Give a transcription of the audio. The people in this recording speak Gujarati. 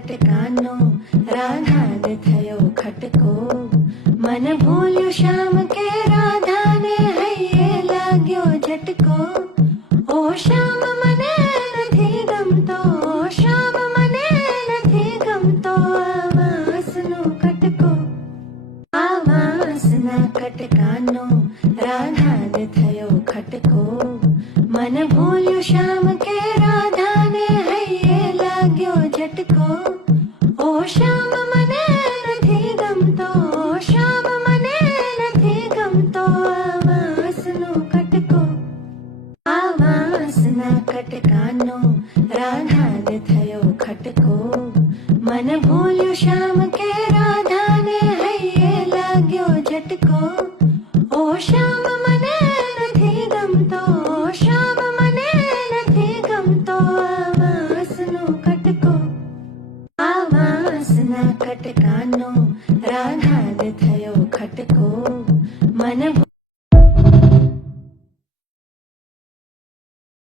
કટકાનો રાધાને થયો ખટકો મન ભૂલ્યું શ્યામ કે રાધાને હૈયે લાગ્યો ઝટકો ઓ શ્યામ મને નથી ગમતો શ્યામ મને નથી ગમતો આવાસનો કટકો આવાસના કટકાનો રાધાને થયો ખટકો મન ભૂલ્યું શ્યામ કે રાધાને હૈયે લાગ્યો ઝટકો ઓ શ્યામ મને નથી ગમતો શ્યામ મને નથી ગમતો આવાસનો કટકો આવાસના કટકાનો રાધાને થયો ખટકો મન ભૂલ્યું શ્યામ કે રાધાને હૈયે લાગ્યો ઝટકો ઓ શ્યામ મને નથી ગમતો શ્યામ મને નથી ગમતો આવાસનો કટકો આવાસના કટકાનો રાધાને થયો